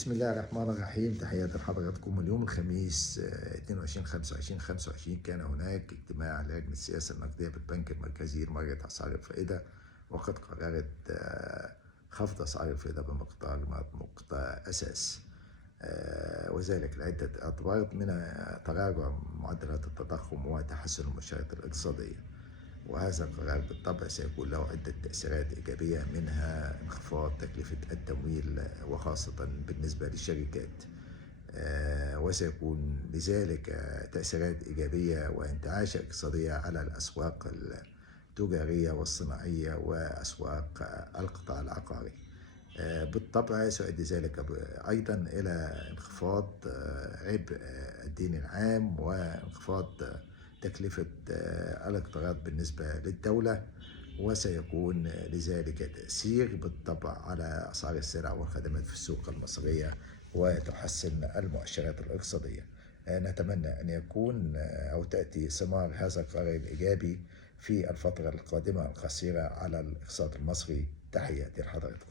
بسم الله الرحمن الرحيم. تحياتي لحضراتكم. اليوم الخميس 22/25/2025 كان هناك اجتماع لجنة السياسة النقدية بالبنك المركزي لمراجعة أسعار الفائدة، وقد قررت خفض أسعار الفائدة بمقدار نقطة أساس، وذلك لعدة أسباب منها تراجع معدلات التضخم وتحسن المؤشرات الاقتصادية. وهذا القرار بالطبع سيكون له عدة تأثيرات إيجابية، منها انخفاض تكلفة التمويل وخاصة بالنسبة للشركات، وسيكون لذلك تأثيرات إيجابية وانتعاشة اقتصادية على الأسواق التجارية والصناعية وأسواق القطاع العقاري. بالطبع سيؤدي ذلك أيضا إلى انخفاض عبء الدين العام وانخفاض تكلفة الاقتراض بالنسبة للدولة، وسيكون لذلك تأثير بالطبع على أسعار السلع والخدمات في السوق المصرية وتحسن المؤشرات الاقتصادية. نتمنى أن يكون أو تأتي ثمار هذا القرار الإيجابي في الفترة القادمة القصيرة على الاقتصاد المصري. تحياتي لحضراتكم.